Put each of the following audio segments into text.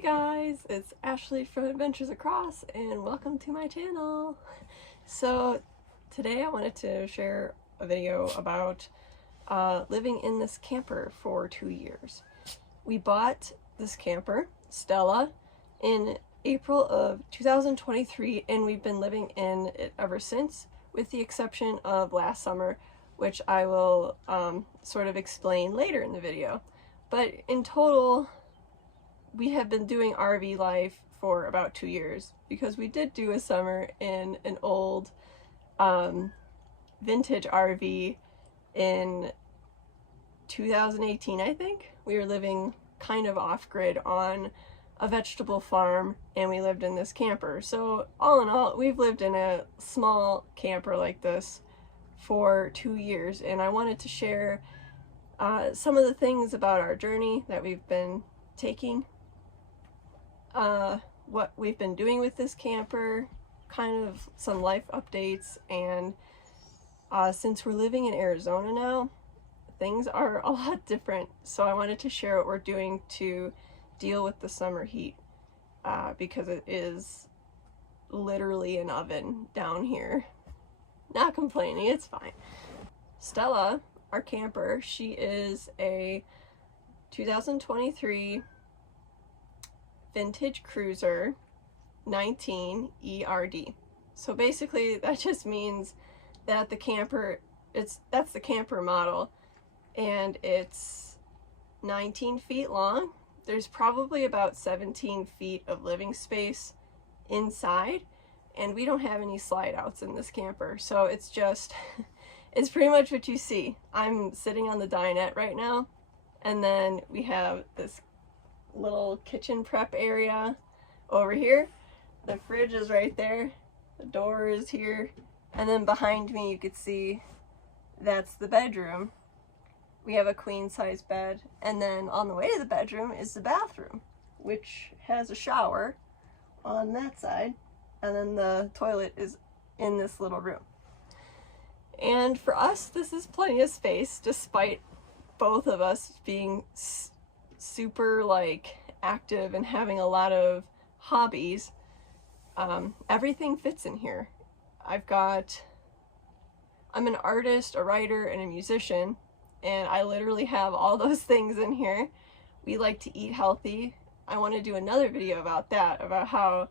Hey guys, it's Ashley from Adventures Across and welcome to my channel. So today I wanted to share a video about living in this camper for 2 years. We bought this camper, Stella, in April of 2023 and we've been living in it ever since, with the exception of last summer, which I will sort of explain later in the video. But in total, we have been doing RV life for about 2 years because we did do a summer in an old vintage RV in 2018, I think. We were living kind of off-grid on a vegetable farm and we lived in this camper. So all in all, we've lived in a small camper like this for 2 years, and I wanted to share some of the things about our journey that we've been taking, what we've been doing with this camper, kind of some life updates, and since we're living in Arizona now, things are a lot different, so I wanted to share what we're doing to deal with the summer heat, because it is literally an oven down here. Not complaining, it's fine. Stella, our camper, she is a 2023 vintage cruiser 19 ERD. So basically that just means that the camper, that's the camper model, and it's 19 feet long. There's probably about 17 feet of living space inside, and we don't have any slide outs in this camper, so it's just it's pretty much what you see. I'm sitting on the dinette right now, and then we have this little kitchen prep area over here. The fridge is right there, the door is here, and then behind me you could see that's the bedroom. We have a queen size bed, and then on the way to the bedroom is the bathroom, which has a shower on that side, and then the toilet is in this little room. And for us, this is plenty of space, despite both of us being super like active and having a lot of hobbies. Everything fits in here. I'm an artist, a writer, and a musician, and I literally have all those things in here. We like to eat healthy. I want to do another video about that, about how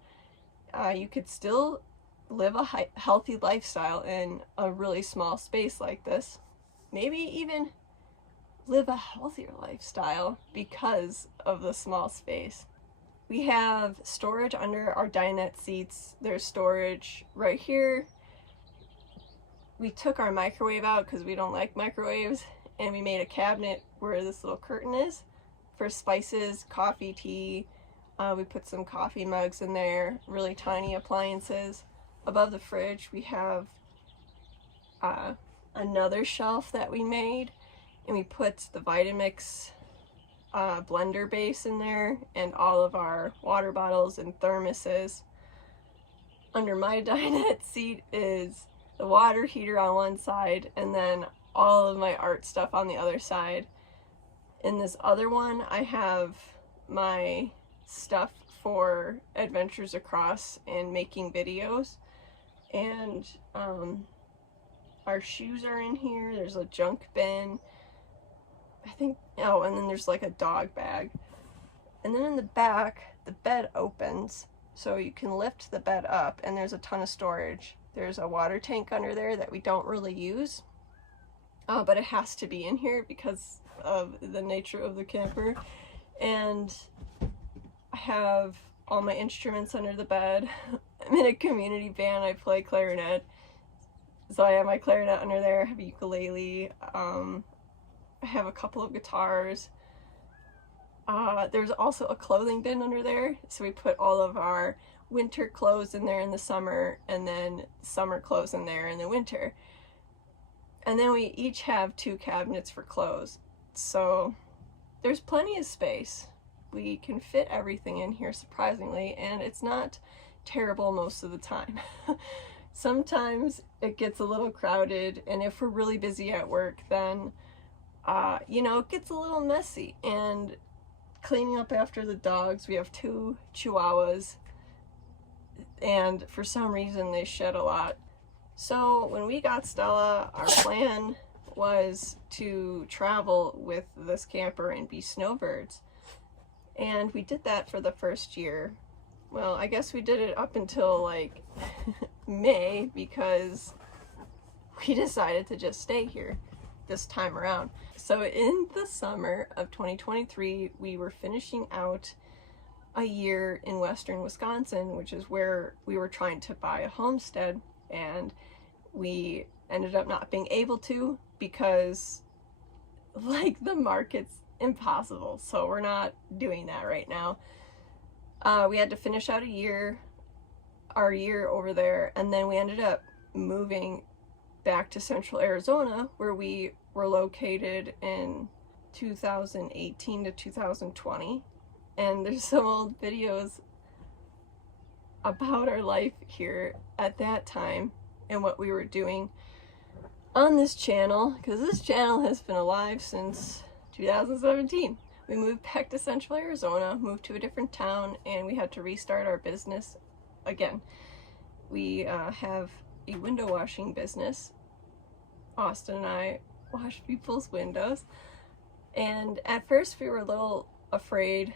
you could still live a healthy lifestyle in a really small space like this. Maybe even live a healthier lifestyle because of the small space. We have storage under our dinette seats. There's storage right here. We took our microwave out because we don't like microwaves, and we made a cabinet where this little curtain is for spices, coffee, tea. We put some coffee mugs in there, really tiny appliances. Above the fridge we have another shelf that we made, and we put the Vitamix blender base in there and all of our water bottles and thermoses. Under my dinette seat is the water heater on one side, and then all of my art stuff on the other side. In this other one I have my stuff for Adventures Across and making videos, and our shoes are in here. There's a junk bin, I think. Oh, and then there's like a dog bag. And then in the back, the bed opens, so you can lift the bed up, and there's a ton of storage. There's a water tank under there that we don't really use, but it has to be in here because of the nature of the camper. And I have all my instruments under the bed. I'm in a community band. I play clarinet, so I have my clarinet under there. I have a ukulele. I have a couple of guitars. There's also a clothing bin under there, so we put all of our winter clothes in there in the summer, and then summer clothes in there in the winter. And then we each have 2 cabinets for clothes, so there's plenty of space. We can fit everything in here, surprisingly, and it's not terrible most of the time. Sometimes it gets a little crowded, and if we're really busy at work, then you know, it gets a little messy, and cleaning up after the dogs. We have 2 Chihuahuas, and for some reason they shed a lot. So when we got Stella, our plan was to travel with this camper and be snowbirds. And we did that for the first year. Well, I guess we did it up until like May, because we decided to just stay here this time around. So in the summer of 2023, we were finishing out a year in western Wisconsin, which is where we were trying to buy a homestead, and we ended up not being able to because like the market's impossible, so we're not doing that right now. We had to finish out our year over there, and then we ended up moving back to central Arizona, where we were located in 2018 to 2020. And there's some old videos about our life here at that time and what we were doing on this channel, because this channel has been alive since 2017. We moved back to central Arizona, moved to a different town, and we had to restart our business again. We have a window washing business. Austin and I wash people's windows, and at first we were a little afraid,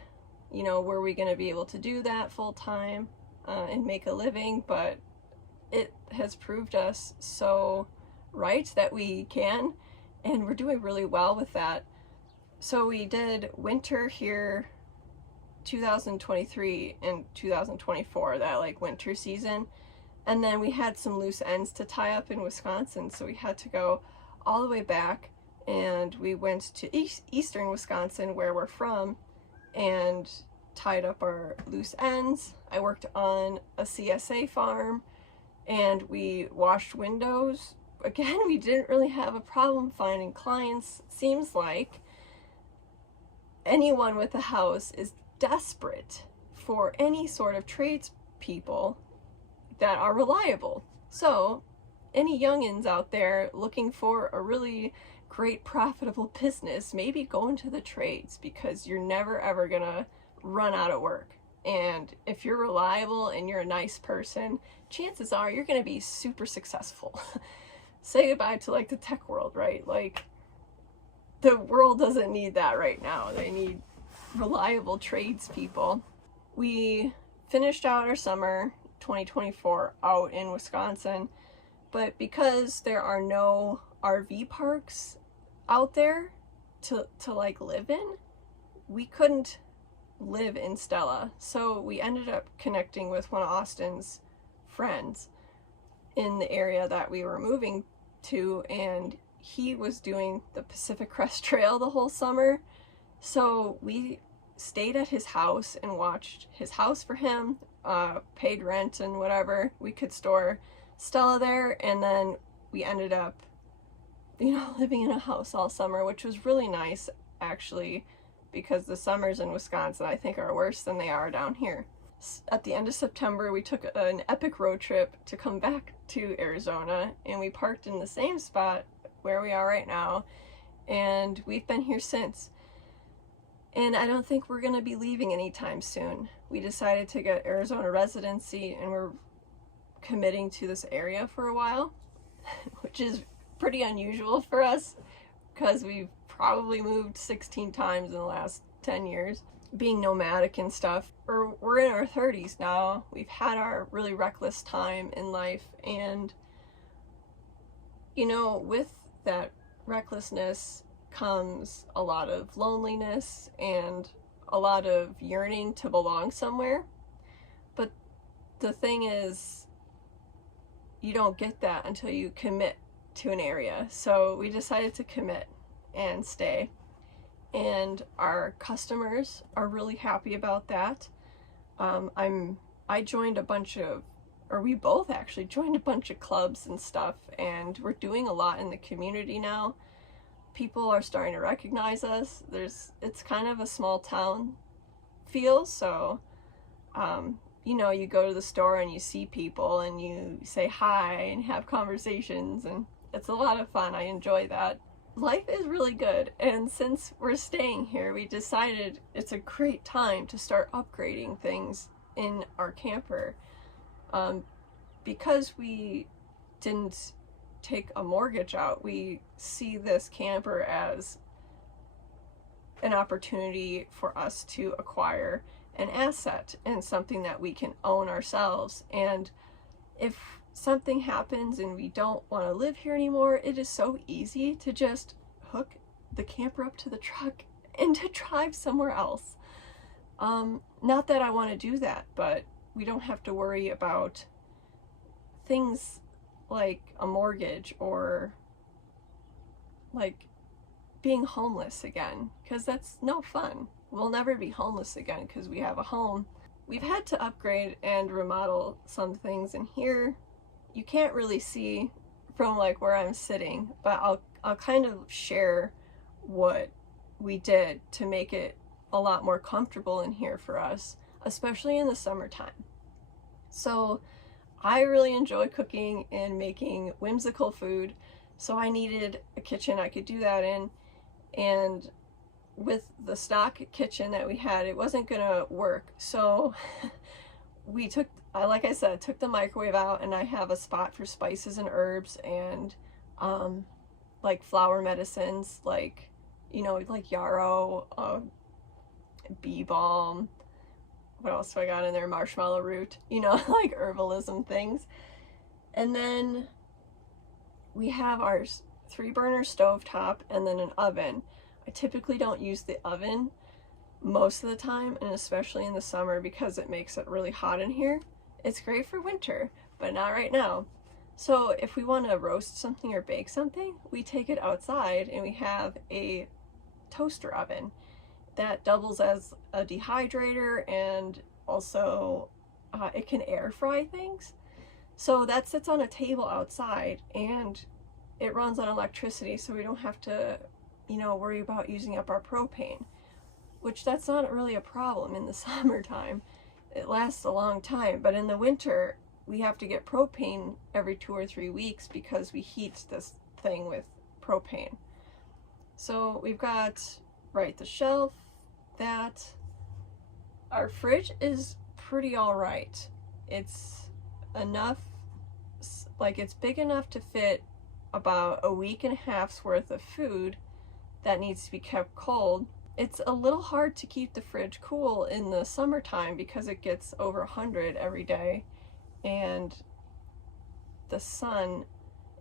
you know, were we going to be able to do that full time and make a living, but it has proved us so right that we can, and we're doing really well with that. So we did winter here 2023 and 2024, that like winter season, and then we had some loose ends to tie up in Wisconsin, so we had to go all the way back, and we went to eastern Wisconsin, where we're from, and tied up our loose ends. I worked on a CSA farm, and we washed windows. Again, we didn't really have a problem finding clients. It seems like anyone with a house is desperate for any sort of tradespeople that are reliable. So any youngins out there looking for a really great profitable business, maybe go into the trades, because you're never ever gonna run out of work. And if you're reliable and you're a nice person, chances are you're gonna be super successful. Say goodbye to like the tech world, right? Like, the world doesn't need that right now. They need reliable tradespeople. We finished out our summer 2024 out in Wisconsin, but because there are no RV parks out there to like live in, we couldn't live in Stella. So we ended up connecting with one of Austin's friends in the area that we were moving to, and he was doing the Pacific Crest Trail the whole summer. So we stayed at his house and watched his house for him, paid rent and whatever. We could store Stella there, and then we ended up, you know, living in a house all summer, which was really nice actually, because the summers in Wisconsin I think are worse than they are down here. At the end of September, we took an epic road trip to come back to Arizona, and we parked in the same spot where we are right now, and we've been here since. And I don't think we're going to be leaving anytime soon. We decided to get Arizona residency, and we're committing to this area for a while, which is pretty unusual for us because we've probably moved 16 times in the last 10 years. Being nomadic and stuff, we're in our 30s now. We've had our really reckless time in life, and you know, with that recklessness comes a lot of loneliness and a lot of yearning to belong somewhere. But the thing is, you don't get that until you commit to an area. So we decided to commit and stay, and our customers are really happy about that. I joined a bunch of, or we both actually joined a bunch of clubs and stuff, and we're doing a lot in the community now. People are starting to recognize us. It's kind of a small town feel, so you know, you go to the store and you see people and you say hi and have conversations, and it's a lot of fun. I enjoy that. life is really good, and since we're staying here, we decided it's a great time to start upgrading things in our camper. Because we didn't take a mortgage out, we see this camper as an opportunity for us to acquire an asset and something that we can own ourselves. And if something happens and we don't want to live here anymore, it is so easy to just hook the camper up to the truck and to drive somewhere else. Not that I want to do that, but we don't have to worry about things like a mortgage or like being homeless again, because that's no fun. We'll never be homeless again because we have a home. We've had to upgrade and remodel some things in here. You can't really see from like where I'm sitting, but I'll kind of share what we did to make it a lot more comfortable in here for us, especially in the summertime. So I really enjoy cooking and making whimsical food, so I needed a kitchen I could do that in. And with the stock kitchen that we had, it wasn't gonna work. So we took, like I said, took the microwave out, and I have a spot for spices and herbs and like flower medicines, like, you know, like yarrow, bee balm. What else do I got in there? Marshmallow root, you know, like herbalism things. And then we have our 3-burner stovetop and then an oven. I typically don't use the oven most of the time, and especially in the summer, because it makes it really hot in here. It's great for winter, but not right now. So if we want to roast something or bake something, we take it outside, and we have a toaster oven that doubles as a dehydrator, and also it can air fry things. So that sits on a table outside, and it runs on electricity, so we don't have to, you know, worry about using up our propane, which that's not really a problem in the summertime. It lasts a long time, but in the winter we have to get propane every 2 or 3 weeks because we heat this thing with propane. So we've got, right, the shelf, that. Our fridge is pretty all right. It's enough, like it's big enough to fit about a week and a half's worth of food that needs to be kept cold. It's a little hard to keep the fridge cool in the summertime because it gets over 100 every day, and the sun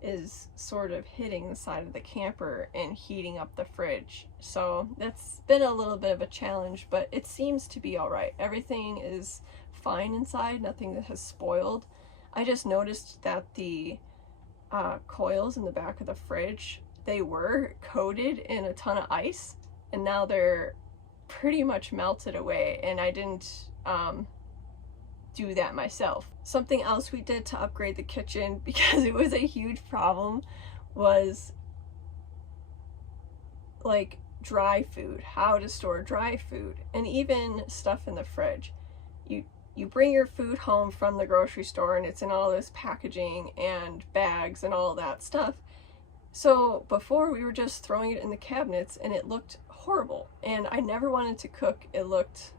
is sort of hitting the side of the camper and heating up the fridge. So that's been a little bit of a challenge, but it seems to be all right. Everything is fine inside, nothing that has spoiled. I just noticed that the coils in the back of the fridge, they were coated in a ton of ice, and now they're pretty much melted away, and I didn't do that myself. Something else we did to upgrade the kitchen, because it was a huge problem, was like dry food, how to store dry food, and even stuff in the fridge. You bring your food home from the grocery store, and it's in all this packaging and bags and all that stuff. So before, we were just throwing it in the cabinets, and it looked horrible, and I never wanted to cook. It looked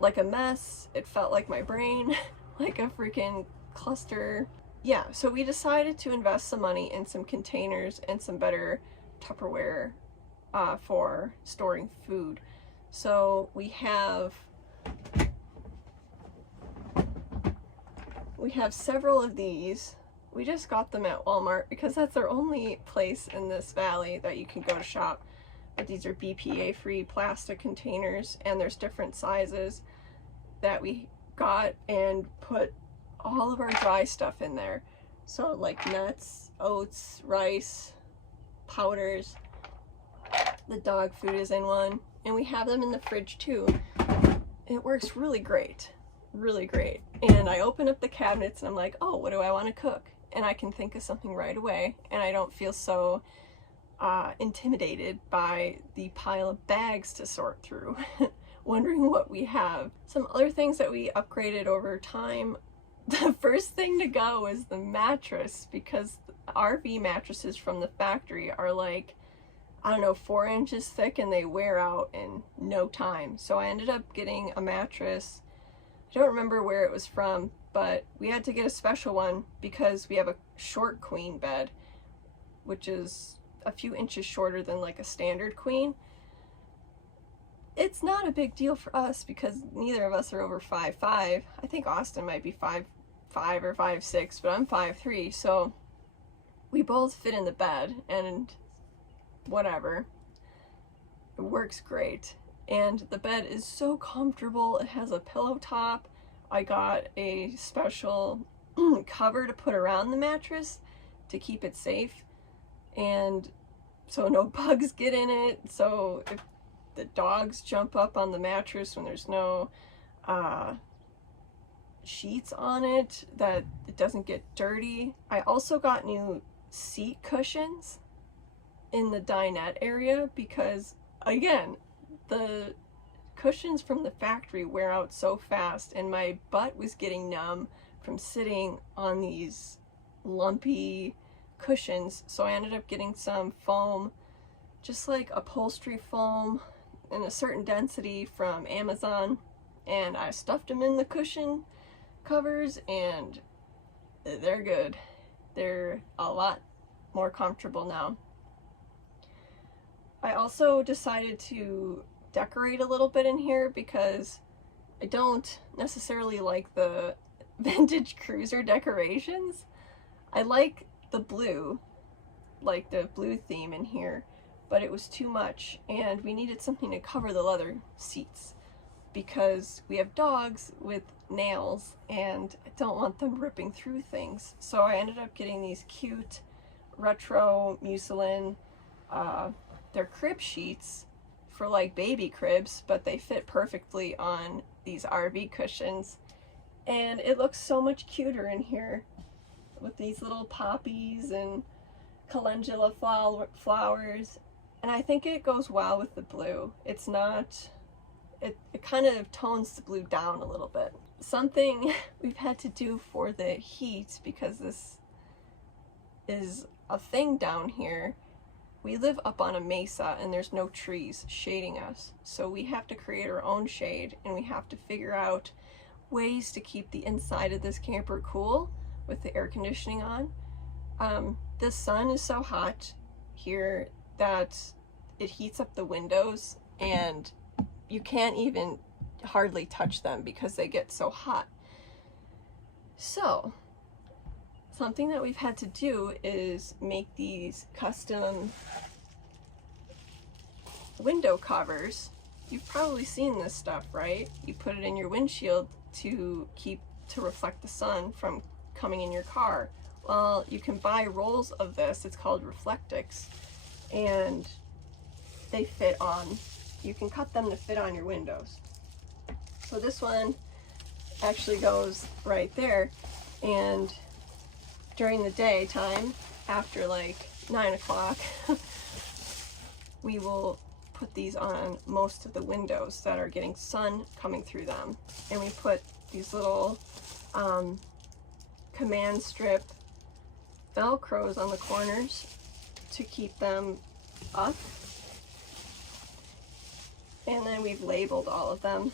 like a mess. It felt like my brain, like a freaking cluster. Yeah, so we decided to invest some money in some containers and some better Tupperware for storing food. So we have several of these. We just got them at Walmart because that's their only place in this valley that you can go to shop. But these are BPA-free plastic containers, and there's different sizes that we got and put all of our dry stuff in there. So like nuts, oats, rice, powders. The dog food is in one, and we have them in the fridge too. It works really great, really great. And I open up the cabinets and I'm like, oh, what do I want to cook? And I can think of something right away, and I don't feel so intimidated by the pile of bags to sort through, wondering what we have. Some other things that we upgraded over time. The first thing to go is the mattress, because RV mattresses from the factory are like I don't know, 4 inches thick, and they wear out in no time. So I ended up getting a mattress. I don't remember where it was from, but we had to get a special one because we have a short queen bed, which is a few inches shorter than like a standard queen. It's not a big deal for us because neither of us are over 5'5". I think Austin might be 5'5" or 5'6", but I'm 5'3", so we both fit in the bed, and whatever. It works great. And the bed is so comfortable. It has a pillow top. I got a special cover to put around the mattress to keep it safe, and so no bugs get in it. So if the dogs jump up on the mattress when there's no sheets on it, that it doesn't get dirty. I also got new seat cushions in the dinette area because, again, the cushions from the factory wear out so fast, and my butt was getting numb from sitting on these lumpy cushions. So I ended up getting some foam, just like upholstery foam in a certain density from Amazon, and I stuffed them in the cushion covers, and they're good. They're a lot more comfortable now. I also decided to decorate a little bit in here because I don't necessarily like the vintage cruiser decorations. I like the blue, like the blue theme in here, but it was too much, and we needed something to cover the leather seats because we have dogs with nails and I don't want them ripping through things. So I ended up getting these cute retro muslin, they're crib sheets for like baby cribs, but they fit perfectly on these RV cushions, and it looks so much cuter in here with these little poppies and calendula flowers, and I think it goes well with the blue. It's not, it kind of tones the blue down a little bit. Something we've had to do for the heat, because this is a thing down here, we live up on a mesa and there's no trees shading us, so we have to create our own shade, and we have to figure out ways to keep the inside of this camper cool with the air conditioning on. The sun is so hot here that it heats up the windows, and you can't even hardly touch them because they get so hot. So something that we've had to do is make these custom window covers. You've probably seen this stuff, right? You put it in your windshield to reflect the sun from coming in your car. Well, you can buy rolls of this. It's called Reflectix, and they fit on, you can cut them to fit on your windows. So this one actually goes right there, and during the daytime, after like 9 o'clock, we will put these on most of the windows that are getting sun coming through them. And we put these little command strip Velcros on the corners to keep them up. And then we've labeled all of them.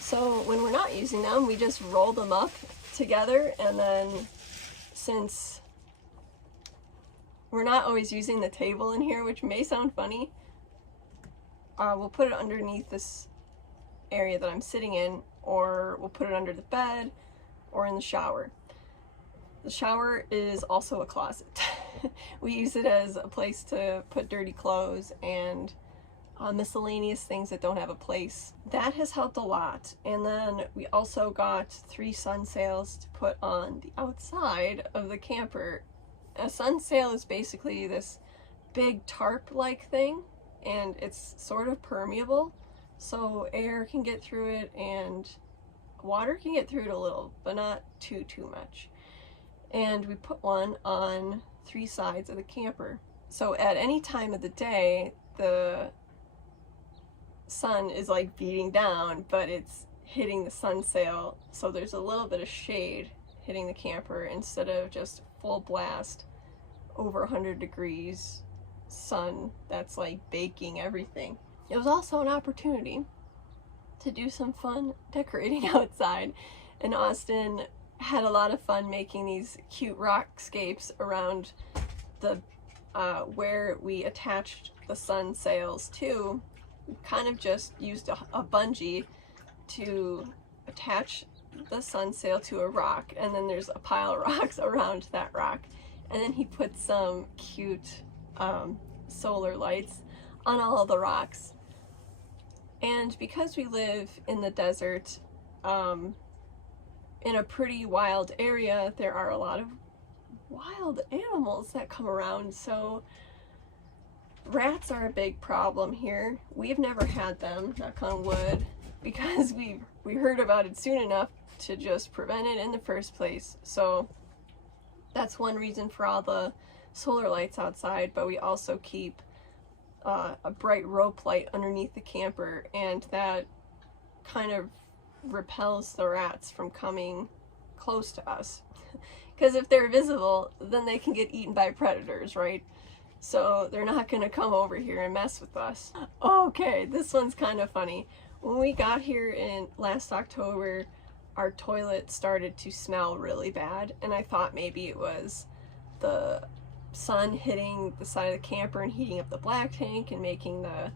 So when we're not using them, we just roll them up together, and then since we're not always using the table in here, which may sound funny, we'll put it underneath this area that I'm sitting in, or we'll put it under the bed or in the shower. The shower is also a closet. We use it as a place to put dirty clothes and miscellaneous things that don't have a place. That has helped a lot. And then we also got 3 sun sails to put on the outside of the camper. A sun sail is basically this big tarp-like thing, and it's sort of permeable, so air can get through it and water can get through it a little, but not too much. And we put one on 3 sides of the camper. So at any time of the day, the sun is like beating down, but it's hitting the sun sail, so there's a little bit of shade hitting the camper instead of just full blast over 100 degrees sun that's like baking everything. It was also an opportunity to do some fun decorating outside, and Austin had a lot of fun making these cute rockscapes around the where we attached the sun sails to. We kind of just used a bungee to attach the sun sail to a rock, and then there's a pile of rocks around that rock, and then he put some cute solar lights on all of the rocks. And because we live in the desert, in a pretty wild area, there are a lot of wild animals that come around, so rats are a big problem here. We've never had them, knock on wood, because we heard about it soon enough to just prevent it in the first place. So that's one reason for all the solar lights outside, but we also keep a bright rope light underneath the camper, and that kind of repels the rats from coming close to us. Because if they're visible, then they can get eaten by predators, right? So they're not going to come over here and mess with us. Okay, this one's kind of funny. When we got here in last October, our toilet started to smell really bad, and I thought maybe it was the sun hitting the side of the camper and heating up the black tank and making the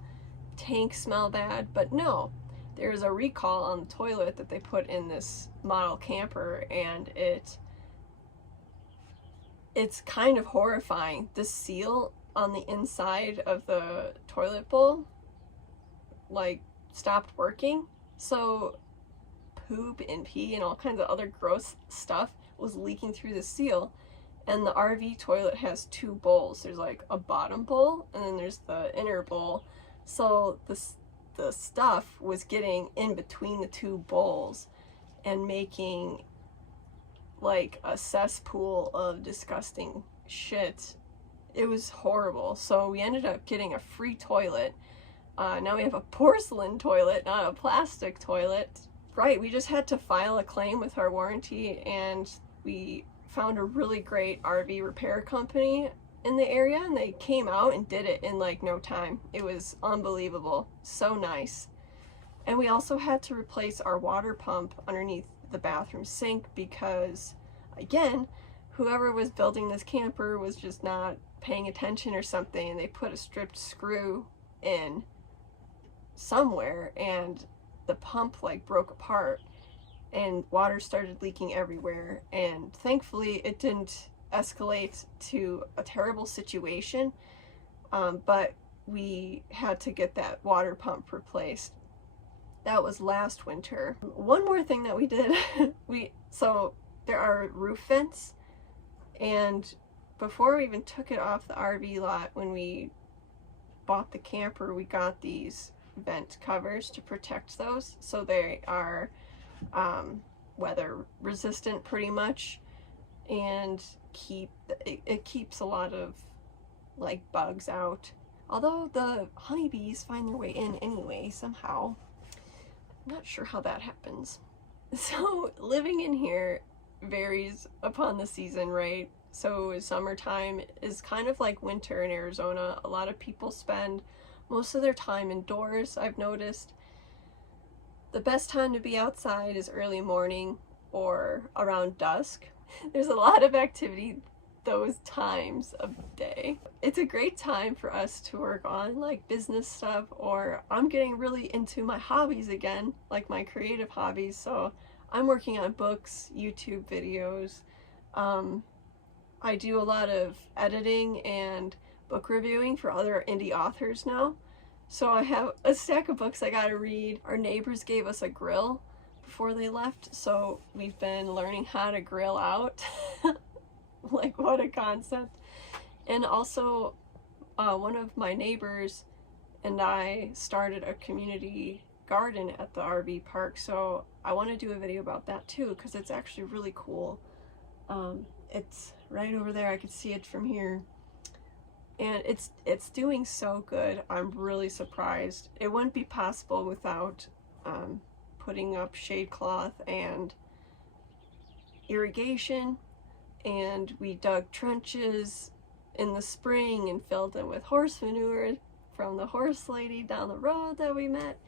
tank smell bad, but no. There's a recall on the toilet that they put in this model camper, and it's kind of horrifying. The seal on the inside of the toilet bowl like stopped working, so poop and pee and all kinds of other gross stuff was leaking through the seal. And the RV toilet has two bowls. There's like a bottom bowl and then there's the inner bowl, so the stuff was getting in between the two bowls and making like a cesspool of disgusting shit. It was horrible. So we ended up getting a free toilet. Now we have a porcelain toilet, not a plastic toilet. Right, we just had to file a claim with our warranty, and we found a really great RV repair company in the area, and they came out and did it in like no time. It was unbelievable. So nice. And we also had to replace our water pump underneath the bathroom sink because, again, whoever was building this camper was just not paying attention or something, and they put a stripped screw in somewhere, and the pump like broke apart and water started leaking everywhere. And thankfully it didn't escalate to a terrible situation, but we had to get that water pump replaced. That was last winter. One more thing that we did, so there are roof vents, and before we even took it off the RV lot, when we bought the camper, we got these vent covers to protect those, so they are weather resistant pretty much, and it keeps a lot of like bugs out, although the honeybees find their way in anyway somehow. I'm not sure how that happens. So living in here varies upon the season, right? So summertime is kind of like winter in Arizona. A lot of people spend most of their time indoors, I've noticed. The best time to be outside is early morning or around dusk. There's a lot of activity those times of day. It's a great time for us to work on like business stuff, or I'm getting really into my hobbies again, like my creative hobbies. So I'm working on books, YouTube videos. I do a lot of editing and book reviewing for other indie authors now. So I have a stack of books I gotta read. Our neighbors gave us a grill before they left, so we've been learning how to grill out. Like, what a concept. And also, one of my neighbors and I started a community garden at the RV park, so I want to do a video about that too, because it's actually really cool. It's right over there, I can see it from here. And it's doing so good. I'm really surprised. It wouldn't be possible without putting up shade cloth and irrigation, and we dug trenches in the spring and filled them with horse manure from the horse lady down the road that we met.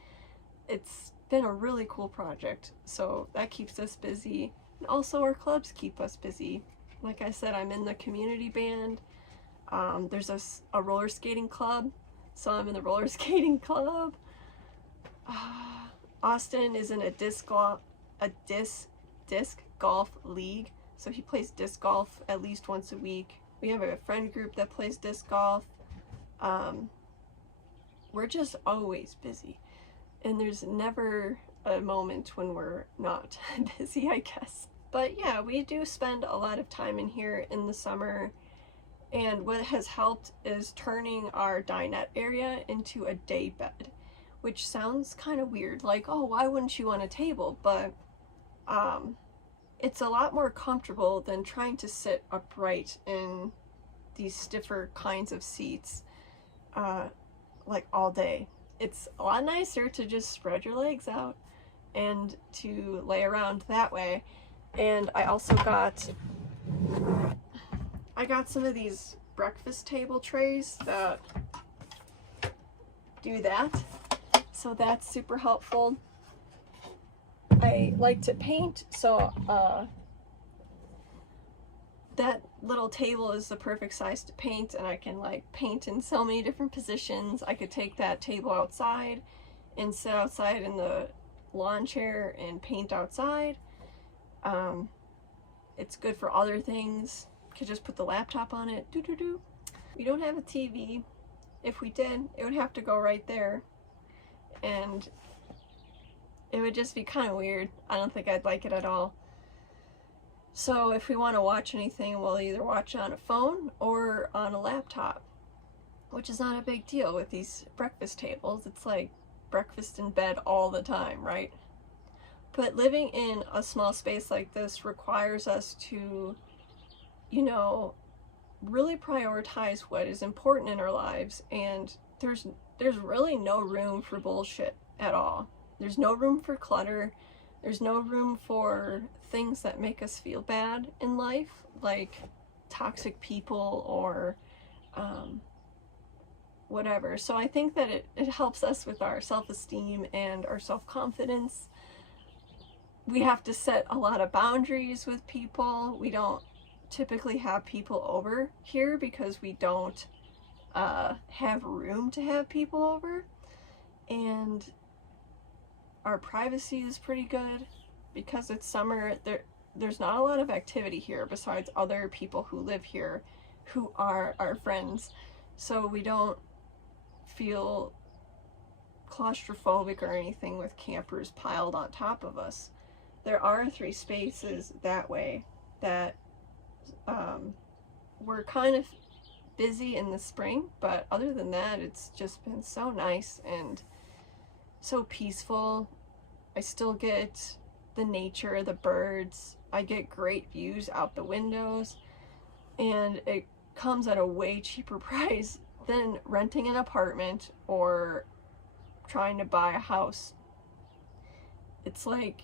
It's been a really cool project, so that keeps us busy. And also our clubs keep us busy. Like I said, I'm in the community band. There's a roller skating club, so I'm in the roller skating club. Austin is in a disc golf league, so he plays disc golf at least once a week. We have a friend group that plays disc golf. We're just always busy, and there's never a moment when we're not busy, I guess. But yeah, we do spend a lot of time in here in the summer, and what has helped is turning our dinette area into a day bed, which sounds kind of weird, like, oh, why wouldn't you want a table? But it's a lot more comfortable than trying to sit upright in these stiffer kinds of seats like all day. It's a lot nicer to just spread your legs out and to lay around that way. And I also got some of these breakfast table trays that do that, so that's super helpful. I like to paint, so that little table is the perfect size to paint, and I can like paint in so many different positions. I could take that table outside and sit outside in the lawn chair and paint outside. It's good for other things. Could just put the laptop on it. We don't have a TV. If we did, it would have to go right there, and it would just be kind of weird. I don't think I'd like it at all. So if we want to watch anything, we'll either watch on a phone or on a laptop, which is not a big deal with these breakfast tables. It's like breakfast in bed all the time, right? But living in a small space like this requires us to, you know, really prioritize what is important in our lives, and there's really no room for bullshit at all. There's no room for clutter. There's no room for things that make us feel bad in life, like toxic people or whatever. So I think that it helps us with our self-esteem and our self-confidence. We have to set a lot of boundaries with people. We don't typically have people over here because we don't have room to have people over, and our privacy is pretty good because it's summer. There's not a lot of activity here besides other people who live here who are our friends, so we don't feel claustrophobic or anything with campers piled on top of us. There are 3 spaces that way that we're kind of busy in the spring, but other than that, it's just been so nice and so peaceful. I still get the nature, the birds. I get great views out the windows, and it comes at a way cheaper price than renting an apartment or trying to buy a house. It's like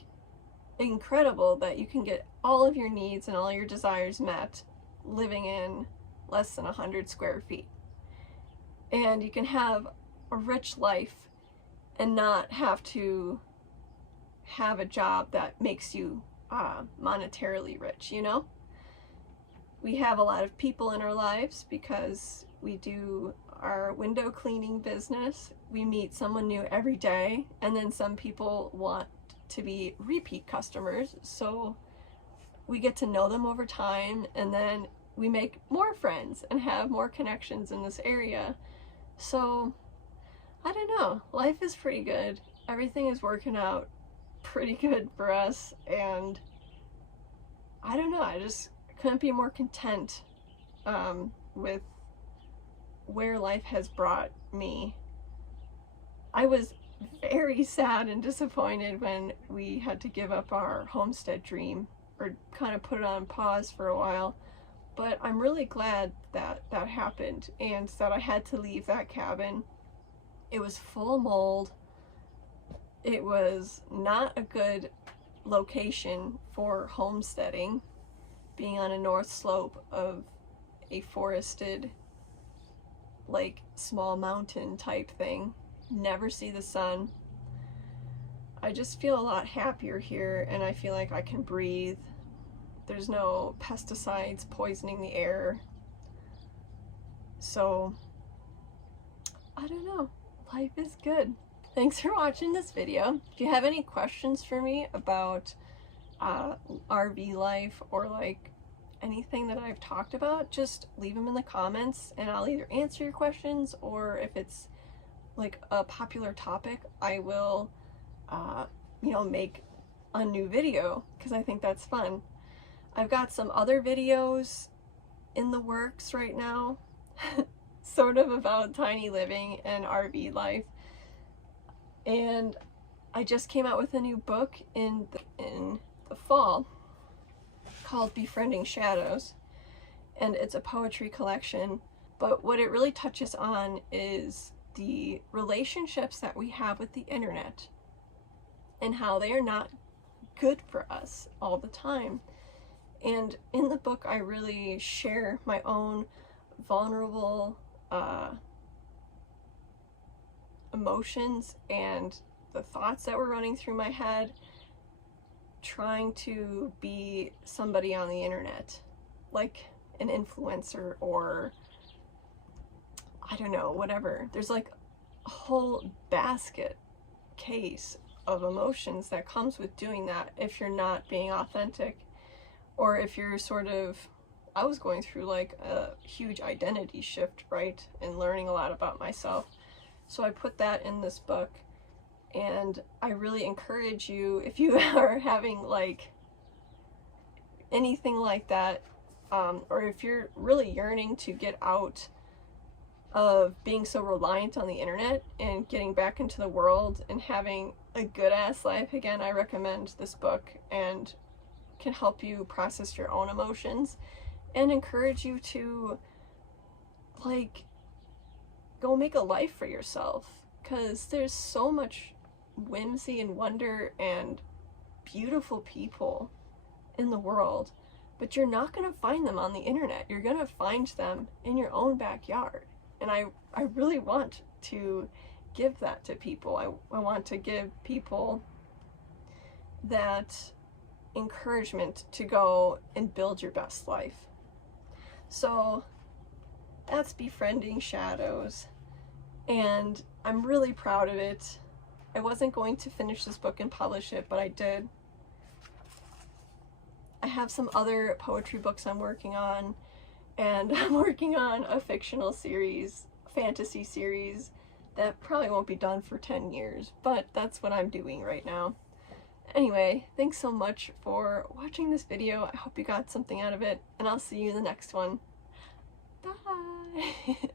incredible that you can get all of your needs and all your desires met living in less than 100 square feet. And you can have a rich life and not have to have a job that makes you monetarily rich, you know? We have a lot of people in our lives because we do our window cleaning business. We meet someone new every day, and then some people want to be repeat customers, so we get to know them over time, and then we make more friends and have more connections in this area. So I don't know, life is pretty good. Everything is working out pretty good for us, and I don't know, I just couldn't be more content with where life has brought me. I was very sad and disappointed when we had to give up our homestead dream, or kind of put it on pause for a while, but I'm really glad that that happened and that I had to leave that cabin. It was full of mold. It was not a good location for homesteading, being on a north slope of a forested, like, small mountain type thing. Never see the sun. I just feel a lot happier here, and I feel like I can breathe. There's no pesticides poisoning the air. So, I don't know. Life is good. Thanks for watching this video. If you have any questions for me about RV life or like anything that I've talked about, just leave them in the comments and I'll either answer your questions, or if it's like a popular topic, I will make a new video because I think that's fun. I've got some other videos in the works right now sort of about tiny living and RV life, and I just came out with a new book in the fall called Befriending Shadows, and it's a poetry collection, but what it really touches on is the relationships that we have with the internet and how they are not good for us all the time. And in the book I really share my own vulnerable emotions and the thoughts that were running through my head trying to be somebody on the internet, like an influencer or I don't know, whatever. There's like a whole basket case of emotions that comes with doing that if you're not being authentic, or if you're sort of, I was going through like a huge identity shift, right, and learning a lot about myself. So I put that in this book, and I really encourage you, if you are having like anything like that, or if you're really yearning to get out of being so reliant on the internet and getting back into the world and having a good ass life again, I recommend this book, and can help you process your own emotions and encourage you to like go make a life for yourself, because there's so much whimsy and wonder and beautiful people in the world, but you're not going to find them on the internet. You're going to find them in your own backyard, and I really want to give that to people. I want to give people that encouragement to go and build your best life. So that's Befriending Shadows, and I'm really proud of it. I wasn't going to finish this book and publish it, but I did. I have some other poetry books I'm working on, and I'm working on a fictional series, fantasy series, that probably won't be done for 10 years, but that's what I'm doing right now. Anyway, thanks so much for watching this video. I hope you got something out of it, and I'll see you in the next one. Bye!